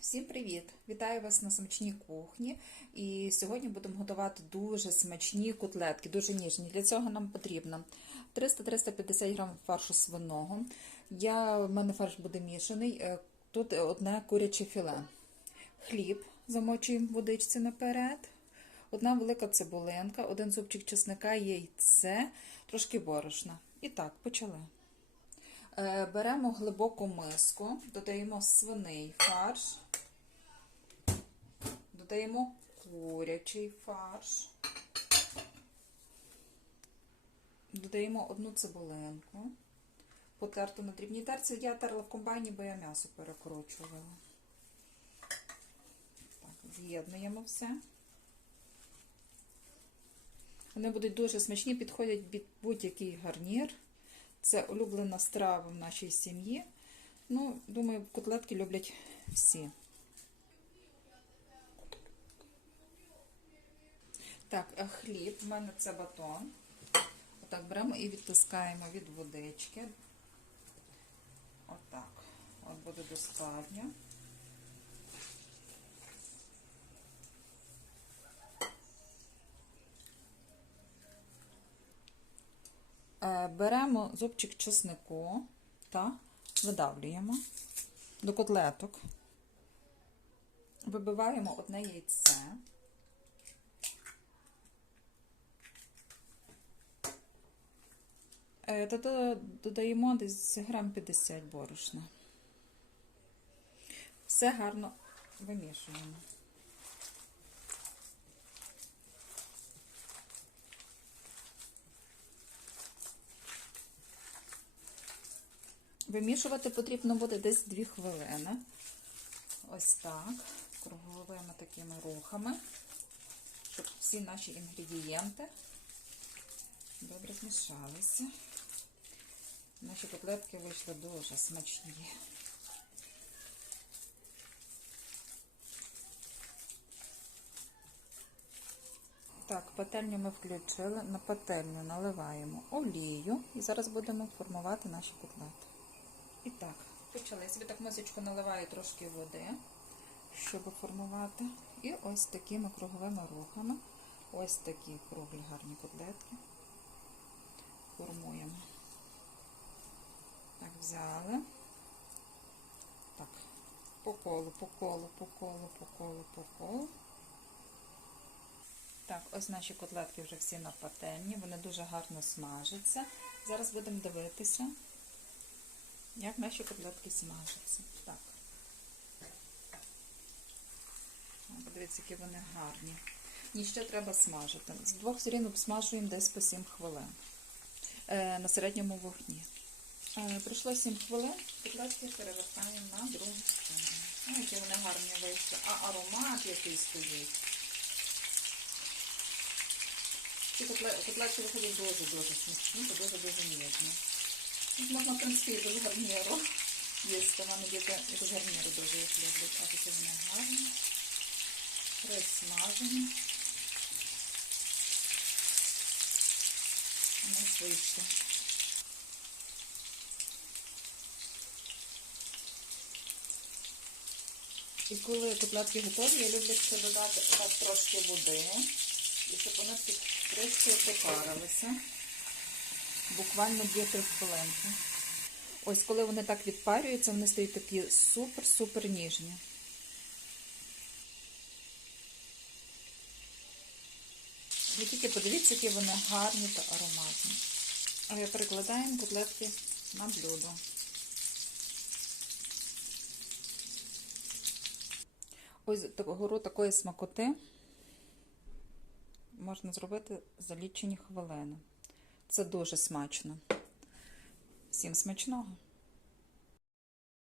Всім привіт! Вітаю вас на смачній кухні. І сьогодні будемо готувати дуже смачні котлетки, дуже ніжні. Для цього нам потрібно 300-350 грам фаршу свиного. Я, в мене фарш буде мішаний. Е, Тут одне куряче філе. Хліб замочуємо в водичці наперед. Одна велика цибулинка, один зубчик чесника, яйце, трошки борошна. І так, почали. Е, Беремо глибоку миску, додаємо свиний фарш, додаємо курячий фарш, додаємо одну цибулинку, потерту на дрібній терці. Я терла в комбайні, бо я м'ясо перекручувала. Так, з'єднуємо все. Вони будуть дуже смачні, підходять під будь-який гарнір. Це улюблена страва в нашій сім'ї. Ну, думаю, котлетки люблять всі. Так, а хліб, в мене це батон. Отак беремо і відтискаємо від водички. Отак. От буде достатньо. Беремо зубчик чеснику та видавлюємо до котлеток, вибиваємо одне яйце. Е, Та додаємо десь грам 50 борошна. Все гарно вимішуємо. Вимішувати потрібно буде десь 2 хвилини. Ось так, круговими такими рухами, щоб всі наші інгредієнти добре змішалися. Наші котлетки вийшли дуже смачні. Так, пательню ми включили. На пательню наливаємо олію і зараз будемо формувати наші котлети. І так, почали. Я собі так мисочку наливаю трошки води, щоб формувати. І ось такими круговими рухами, ось такі круглі гарні котлетки формуємо. Так, взяли. Так, по колу, по колу, по колу, по колу, по колу. Так, ось наші котлетки вже всі на пательні, вони дуже гарно смажаться. Зараз будемо дивитися, як наші котлетки смажаться. Так. Подивіться, які вони гарні. Ніщо треба смажити. З двох сторін обсмажуємо десь по 7 хвилин е, на середньому вогні. Е, пройшло 7 хвилин, котлетки перевертаємо на другу сторону. Які вони гарні вийшли. А аромат який стоїть. Ці котле- котлетки виходять дуже-дуже смачні, та дуже-дуже ніжні. Можна, в принципі, і без гарніру їсти. Вони діти і без гарніру дуже їх люблять. А такі вони гарні, присмажені. У нас вийшло. І коли котлетки готові, я люблю ще додати так трошки води, щоб вони під кришкою пропарилися. Буквально 2-3 хвилинки. Ось коли вони так відпарюються, вони стають такі супер-супер ніжні. Ви тільки подивіться, які вони гарні та ароматні. А перекладаємо котлетки на блюдо. Ось гору такої смакоти можна зробити за лічені хвилини. Це дуже смачно. Всім смачного!